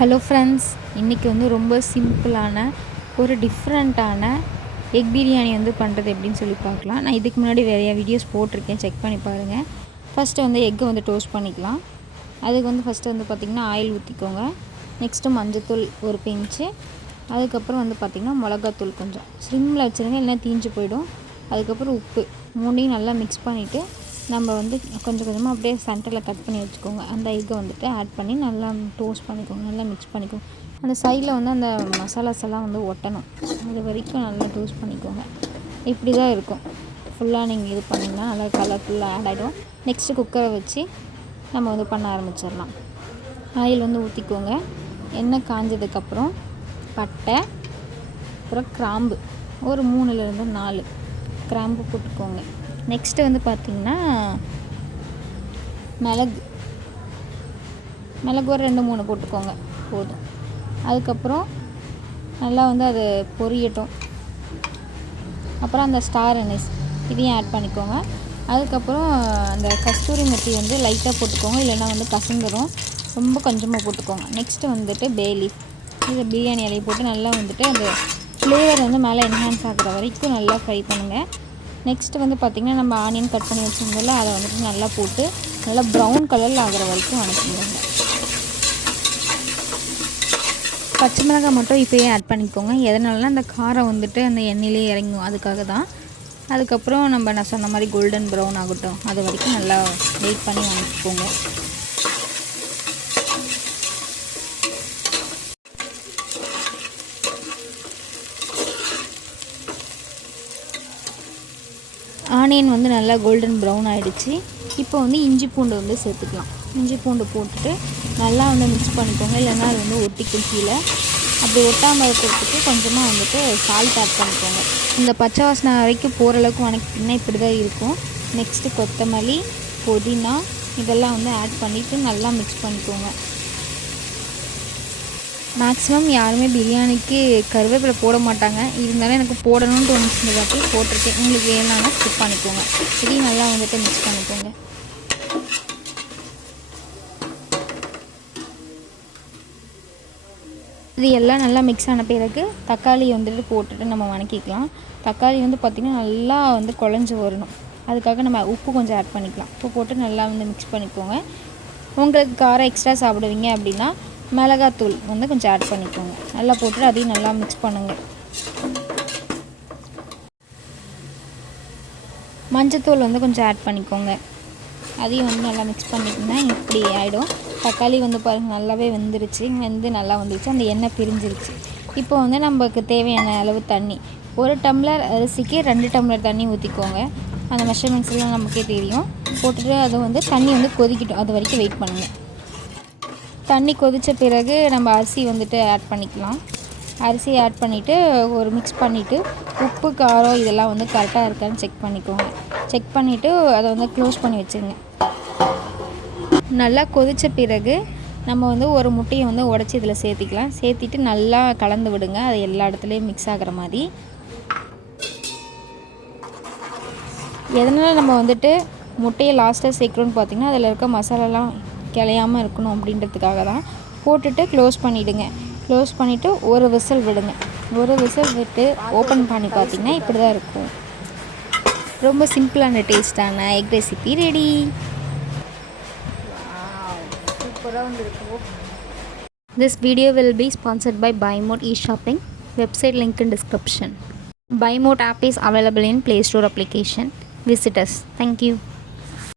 Hello friends, இன்றைக்கி வந்து ரொம்ப சிம்பிளான ஒரு டிஃப்ரெண்ட்டான எக் பிரியாணி வந்து பண்ணுறது எப்படின்னு சொல்லி பார்க்கலாம். நான் இதுக்கு முன்னாடி நிறையா வீடியோஸ் போட்டிருக்கேன், செக் பண்ணி பாருங்கள். ஃபஸ்ட்டு வந்து எக்கு வந்து டோஸ்ட் பண்ணிக்கலாம். அதுக்கு வந்து ஃபஸ்ட்டு வந்து பார்த்திங்கன்னா ஆயில் ஊற்றிக்கோங்க. நெக்ஸ்ட்டு மஞ்சத்தூள் ஒரு பிஞ்சு, அதுக்கப்புறம் வந்து பார்த்திங்கன்னா மிளகாத்தூள் கொஞ்சம் ஸ்லிம்மில் வச்சுருங்க, இல்லைன்னா தீஞ்சு போயிடும். அதுக்கப்புறம் உப்பு, மூணையும் நல்லா மிக்ஸ் பண்ணிவிட்டு நம்ம வந்து கொஞ்சம் கொஞ்சமாக அப்படியே சென்டரில் கட் பண்ணி வச்சுக்கோங்க. அந்த எக்கை வந்துட்டு ஆட் பண்ணி நல்லா டோஸ்ட் பண்ணிக்கோங்க, நல்லா மிக்ஸ் பண்ணிக்கோங்க. அந்த சைடில் வந்து அந்த மசாலாஸ் எல்லாம் வந்து ஒட்டணும், அது வரைக்கும் நல்லா டோஸ்ட் பண்ணிக்கோங்க. இப்படி தான் இருக்கும். ஃபுல்லாக நீங்கள் இது பண்ணிங்கன்னா நல்லா கலர்ஃபுல்லாக ஆட் ஆகிடும். நெக்ஸ்ட்டு குக்கரை வச்சு நம்ம வந்து பண்ண ஆரம்பிச்சிடலாம். ஆயில் வந்து ஊற்றிக்கோங்க. எண்ணெய் காஞ்சதுக்கப்புறம் பட்டை, அப்புறம் கிராம்பு ஒரு 3லேருந்து 4 கிராம்பு போட்டுக்கோங்க. நெக்ஸ்ட்டு வந்து பார்த்திங்கன்னா மிளகு ஒரு 2-3 போட்டுக்கோங்க போதும். அதுக்கப்புறம் நல்லா வந்து அது பொரியட்டும். அப்புறம் அந்த ஸ்டார் அனீஸ் இதையும் ஆட் பண்ணிக்கோங்க. அதுக்கப்புறம் அந்த கஸ்தூரி மெத்தி வந்து லைட்டாக போட்டுக்கோங்க, இல்லைன்னா வந்து கசந்துடும், ரொம்ப கொஞ்சமாக போட்டுக்கோங்க. நெக்ஸ்ட்டு வந்துட்டு பே லீஃப், இது பிரியாணி இலையை போட்டு நல்லா வந்துட்டு அந்த ஃப்ளேவர் வந்து மேலே என்ஹான்ஸ் ஆகிற வரைக்கும் நல்லா ஃப்ரை பண்ணுங்கள். நெக்ஸ்ட்டு வந்து பார்த்திங்கன்னா நம்ம ஆனியன் கட் பண்ணி வச்சுருந்தோம்ல, அதை வந்துட்டு நல்லா போட்டு நல்லா ப்ரௌன் கலரில் ஆகிற வரைக்கும் வதக்கிடுங்க. பச்சை மிளகாய் மட்டும் இப்போயே ஆட் பண்ணிக்கோங்க. எதனாலனா அந்த காரம் வந்துட்டு அந்த எண்ணெயிலே இறங்கும், அதுக்காக தான். அதுக்கப்புறம் நான் சொன்ன மாதிரி கோல்டன் ப்ரௌன் ஆகட்டும், அது வரைக்கும் நல்லா வெயிட் பண்ணி வதக்கிக்கோங்க. ஆனியன் வந்து நல்லா கோல்டன் ப்ரௌன் ஆகிடுச்சு. இப்போ வந்து இஞ்சி பூண்டு வந்து சேர்த்துக்கலாம். இஞ்சி பூண்டு போட்டுட்டு நல்லா வந்து மிக்ஸ் பண்ணிக்கோங்க, இல்லைன்னா அது வந்து ஒட்டிக்கும் கீழே. அப்படி ஒட்டாமல் இருக்கிறதுக்கு கொஞ்சமாக வந்துட்டு சால்ட் ஆட் பண்ணிக்கோங்க. இந்த பச்சை வாசனை வரைக்கும் போகிற அளவுக்கு வதக்கிட்டிங்கன்னா இப்படி தான் இருக்கும். நெக்ஸ்ட்டு கொத்தமல்லி, புதினா இதெல்லாம் வந்து ஆட் பண்ணிவிட்டு நல்லா மிக்ஸ் பண்ணிக்கோங்க. மேக்ஸிமம் யாருமே பிரியாணிக்கு கருவேப்பிலை போட மாட்டாங்க, இருந்தாலும் எனக்கு போடணும்னு தோணுச்சுங்காட்டி போட்டிருக்கேன். உங்களுக்கு வேணாலும் ஸ்கிப் பண்ணிக்கோங்க. இதையும் நல்லா வந்துட்டு மிக்ஸ் பண்ணிக்கோங்க. இது எல்லாம் நல்லா மிக்ஸ் ஆன பிறகு தக்காளி வந்துட்டு போட்டுட்டு நம்ம வதக்கிக்கலாம். தக்காளி வந்து பார்த்திங்கன்னா நல்லா வந்து குழஞ்சி வரணும், அதுக்காக நம்ம உப்பு கொஞ்சம் ஆட் பண்ணிக்கலாம். உப்பு போட்டு நல்லா வந்து மிக்ஸ் பண்ணிக்கோங்க. உங்களுக்கு காரம் எக்ஸ்ட்ரா சாப்பிடுவீங்க அப்படின்னா மிளகாத்தூள் வந்து கொஞ்சம் ஆட் பண்ணிக்கோங்க. நல்லா போட்டு அதையும் நல்லா மிக்ஸ் பண்ணுங்கள். மஞ்சத்தூள் வந்து கொஞ்சம் ஆட் பண்ணிக்கோங்க. அதையும் வந்து நல்லா மிக்ஸ் பண்ணிக்கிங்கன்னா இப்படி ஆகிடும். தக்காளி வந்து பாருங்கள் நல்லாவே வெந்துருச்சு, நல்லா வந்துருச்சு, அந்த எண்ணெய் பிரிஞ்சிருச்சு. இப்போ வந்து நமக்கு தேவையான அளவு தண்ணி, 1 டம்ளர் அரிசிக்கு 2 டம்ளர் தண்ணி ஊற்றிக்கோங்க. அந்த மெஷர்மெண்ட்ஸ் எல்லாம் நமக்கே தெரியும். போட்டுட்டு அதை வந்து தண்ணி வந்து கொதிக்கட்டும், அது வரைக்கும் வெயிட் பண்ணுங்கள். தண்ணி கொதித்த பிறகு நம்ம அரிசி வந்துட்டு ஆட் பண்ணிக்கலாம். அரிசி ஆட் பண்ணிவிட்டு ஒரு மிக்ஸ் பண்ணிவிட்டு உப்பு காரம் இதெல்லாம் வந்து கரெக்டாக இருக்கான்னு செக் பண்ணிக்கோங்க. செக் பண்ணிவிட்டு அதை வந்து க்ளோஸ் பண்ணி வச்சுருங்க. நல்லா கொதித்த பிறகு நம்ம வந்து ஒரு முட்டையை வந்து உடச்சி இதில் சேர்த்திக்கலாம். சேர்த்திட்டு நல்லா கலந்து விடுங்க, அது எல்லா இடத்துலையும் மிக்ஸ் ஆகிற மாதிரி. எதனால் நம்ம வந்துட்டு முட்டையை லாஸ்ட்டாக சேர்க்குறோன்னு பார்த்திங்கன்னா அதில் இருக்க மசாலாலாம் கிளையாமல் இருக்கணும் அப்படின்றதுக்காக தான். போட்டுட்டு க்ளோஸ் பண்ணிவிடுங்க. க்ளோஸ் பண்ணிவிட்டு ஒரு விசில் விடுங்க. ஒரு விசில் விட்டு ஓப்பன் பண்ணி பார்த்திங்கன்னா இப்படி தான் இருக்கும். ரொம்ப சிம்பிளான டேஸ்டான எக் ரெசிபி ரெடி. சூப்பராக வந்துருக்கும். This video will be sponsored by Buy Mode e-shopping. Website link in description. Buy Mode app is available in Play Store application. Visit us. Thank you.